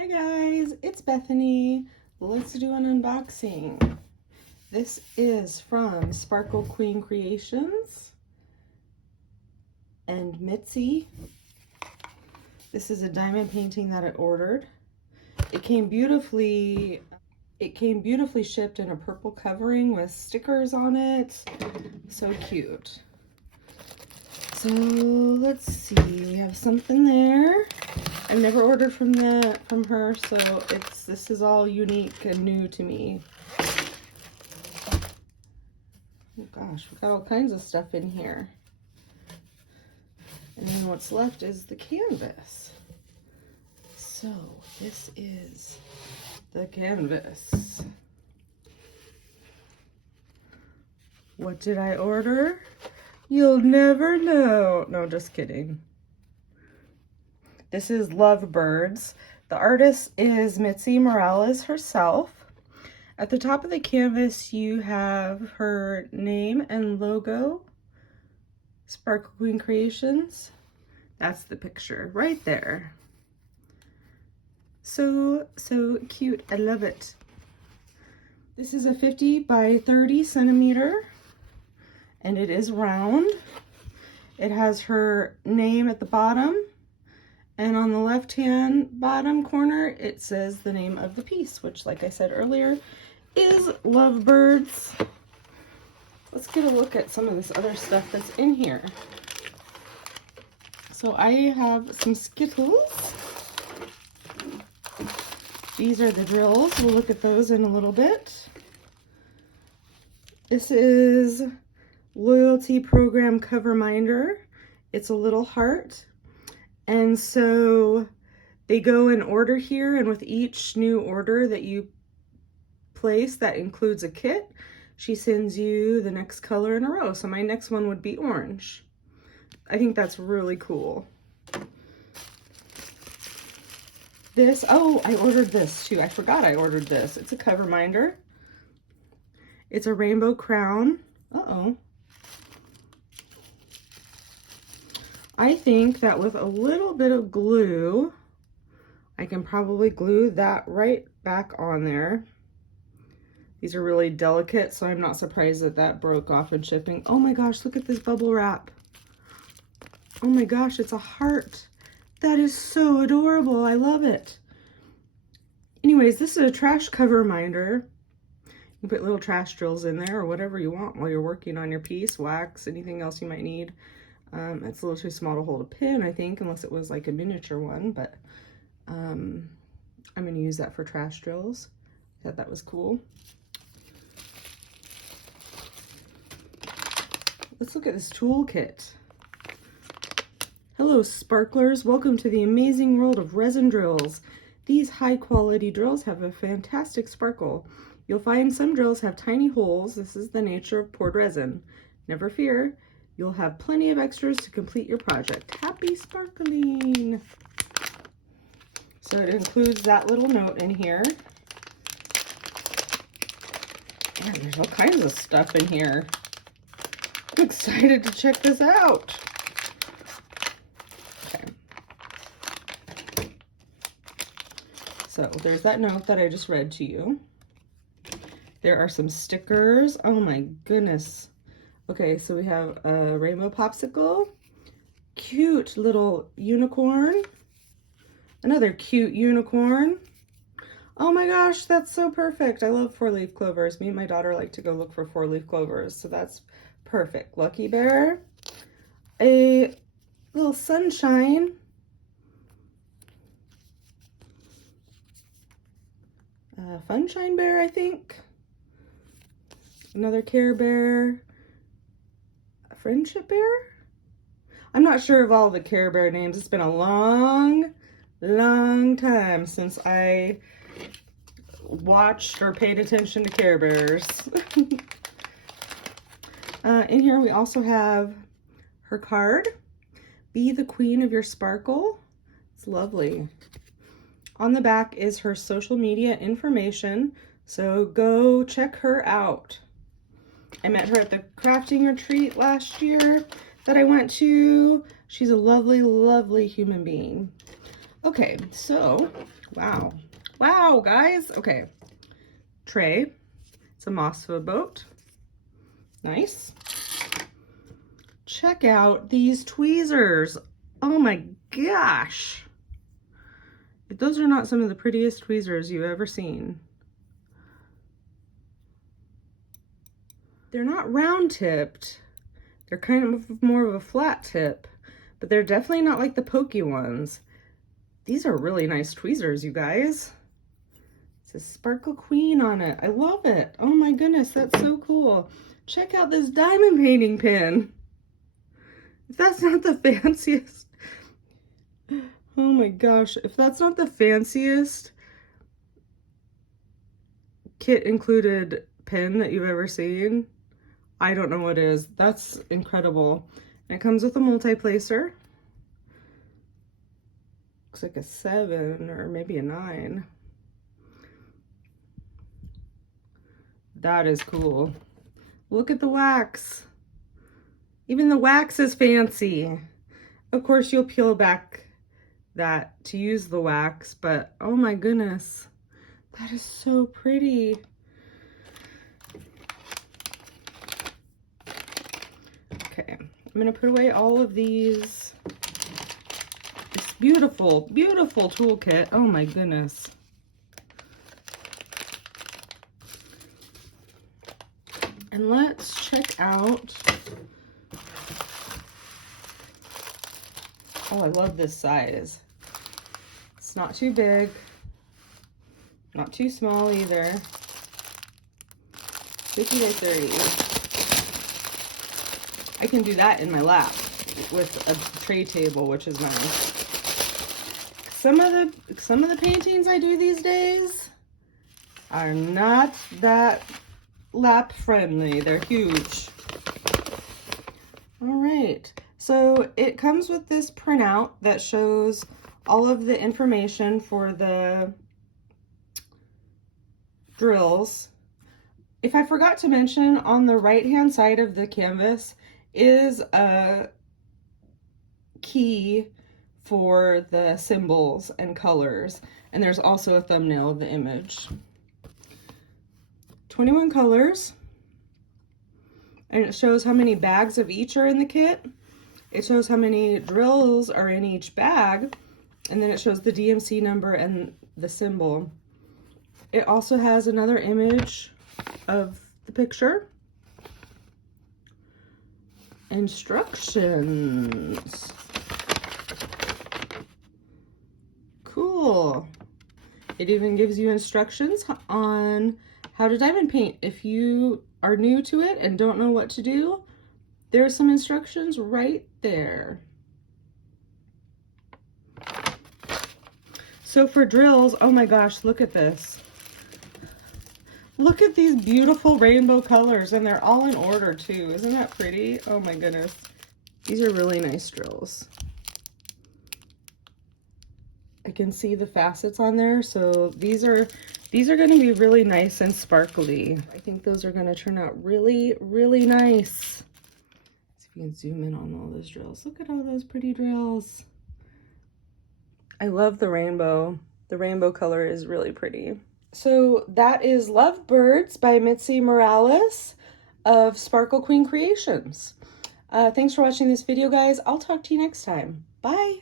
Hi guys, it's Bethany. Let's do an unboxing. This is from Sparkle Queen Creations and Mitzi. This is a diamond painting that I ordered. It came beautifully shipped in a purple covering with stickers on it. So cute. So let's see, we have something there. I've never ordered from her, so this is all unique and new to me. Oh gosh, we've got all kinds of stuff in here. And then what's left is the canvas. So this is the canvas. What did I order? You'll never know. No, just kidding. This is Lovebirds. The artist is Mitzi Moralez herself. At the top of the canvas, you have her name and logo, Sparkle Queen Creations. That's the picture right there. So cute. I love it. This is a 50 by 30 centimeter, and it is round. It has her name at the bottom. And on the left-hand bottom corner, it says the name of the piece, which, like I said earlier, is Lovebirds. Let's get a look at some of this other stuff that's in here. So I have some Skittles. These are the drills. We'll look at those in a little bit. This is Loyalty Program Cover Minder. It's a little heart. And so they go in order here, and with each new order that you place that includes a kit, she sends you the next color in a row. So my next one would be orange. I think that's really cool. Oh, I ordered this too. I forgot I ordered this. It's a cover minder. It's a rainbow crown. Uh-oh. I think that with a little bit of glue, I can probably glue that right back on there. These are really delicate, so I'm not surprised that that broke off in shipping. Oh my gosh, look at this bubble wrap. Oh my gosh, it's a heart. That is so adorable. I love it. Anyways, this is a trash cover minder. You can put little trash drills in there or whatever you want while you're working on your piece, wax, anything else you might need. It's a little too small to hold a pin, I think, unless it was like a miniature one, but I'm going to use that for trash drills. I thought that was cool. Let's look at this toolkit. Hello, sparklers. Welcome to the amazing world of resin drills. These high-quality drills have a fantastic sparkle. You'll find some drills have tiny holes. This is the nature of poured resin. Never fear. You'll have plenty of extras to complete your project. Happy sparkling! So it includes that little note in here. Man, there's all kinds of stuff in here. I'm excited to check this out. Okay. So there's that note that I just read to you. There are some stickers. Oh my goodness. Okay, so we have a rainbow popsicle, cute little unicorn, another cute unicorn. Oh my gosh, that's so perfect. I love 4-leaf clovers. Me and my daughter like to go look for 4-leaf clovers, so that's perfect. Lucky bear, a little sunshine, funshine bear, I think, another Care Bear, Friendship Bear? I'm not sure of all the Care Bear names. It's been a long time since I watched or paid attention to Care Bears. In here we also have her card. Be the queen of your sparkle. It's lovely. On the back is her social media information, so go check her out. I met her at the crafting retreat last year that I went to. She's a lovely, lovely human being. Okay, so Wow. Wow, guys. Okay. Tray. It's a Mossfoot boat. Nice. Check out these tweezers. Oh my gosh. If those are not some of the prettiest tweezers you've ever seen. They're not round tipped. They're kind of more of a flat tip, but they're definitely not like the pokey ones. These are really nice tweezers, you guys. It says Sparkle Queen on it. I love it. Oh my goodness, that's so cool. Check out this diamond painting pen. If that's not the fanciest, oh my gosh, if that's not the fanciest kit included pen that you've ever seen, I don't know what is. That's incredible. And it comes with a multi-placer. Looks like a 7 or maybe a 9. That is cool. Look at the wax. Even the wax is fancy. Of course, you'll peel back that to use the wax, but oh my goodness, that is so pretty. Okay, I'm gonna put away all of these. This beautiful, beautiful toolkit. Oh my goodness. And let's check out, oh, I love this size. It's not too big, not too small either. 50 by 30. I can do that in my lap with a tray table, which is nice. Some of the paintings I do these days are not that lap friendly. They're huge. All right, so it comes with this printout that shows all of the information for the drills. If I forgot to mention, on the right hand side of the canvas is a key for the symbols and colors, and there's also a thumbnail of the image. 21 colors, and it shows how many bags of each are in the kit. It shows how many drills are in each bag, and then it shows the DMC number and the symbol. It also has another image of the picture. Instructions. Cool. It even gives you instructions on how to diamond paint. If you are new to it and don't know what to do, there are some instructions right there. So for drills, oh my gosh, look at this. Look at these beautiful rainbow colors, and they're all in order too. Isn't that pretty? Oh my goodness. These are really nice drills. I can see the facets on there, so these are going to be really nice and sparkly. I think those are going to turn out really, really nice. Let's see if you can zoom in on all those drills. Look at all those pretty drills. I love the rainbow. The rainbow color is really pretty. So that is Lovebirds by Mitzi Moralez of Sparkle Queen Creations. Thanks for watching this video, guys. I'll talk to you next time. Bye.